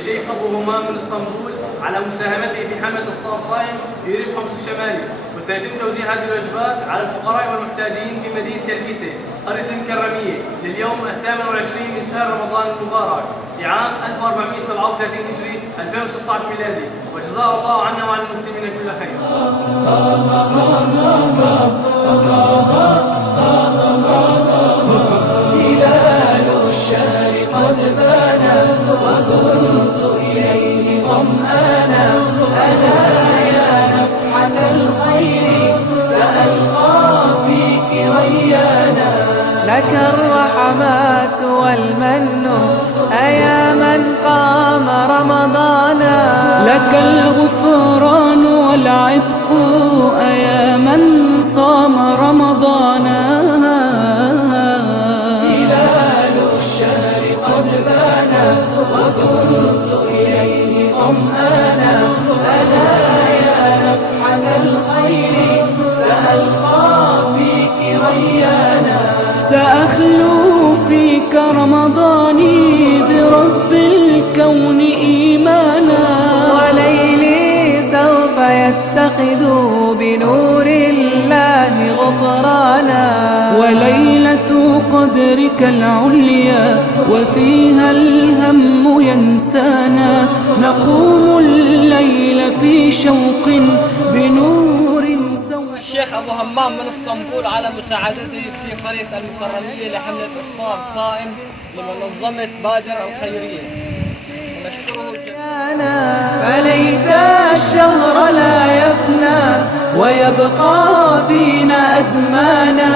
للشيخ أبو همام من اسطنبول على مساهمته في حملة إفطار صائم في ريف حمص الشمالي. وسيتم توزيع هذه الوجبات على الفقراء والمحتاجين في مدينة كركيسة قرية المكرمية لليوم 28 من شهر رمضان المبارك في عام 1437 هجري 2016 ميلادي. وجزاه الله عنا وعن المسلمين كل خير. هلال الشهر قد بان وكنت إليه ظمآنا، ألا يا نفحة الخير سألقى فيك ريانا. لك الرحمات والمن أيا من قام رمضانا، لك الغفران والعتق أيا من صام رمضانا. هلال الشهر قد بان وكنت إليه ظمآنا، ألا يا نفحة الخير سألقى فيك ريانا. سأخلو فيك رمضاني برب الكون إيمانا، وليلي سوف يتقد بنور الله غفرانا. وليلة قدرك العليا وفيها الهم ينسانا، نقوم الليل في شوق بنور سوى. الشيخ أبو همام من اسطنبول على مساعدته في قرية المكرمية لحملة إفطار صائم لمنظمة بادر الخيرية، ونشكره جزيلا. فليت الشهر لا يفنى ويبقى فينا أزمانا.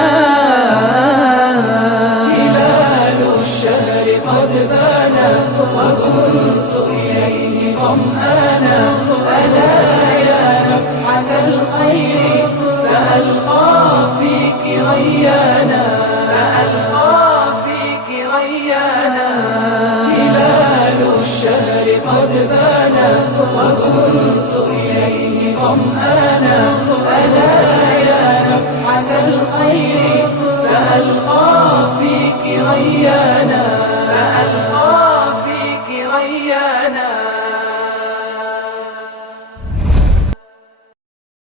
هلال الشهر قد بان وكنت إليه ظمآنا، ألا يا نفحة الخير سألقى فيك ريانا. هلال الشهر قد بان وكنت إليه ظمآنا، ألا يا نفحة الخير سألقى فيك ريانا.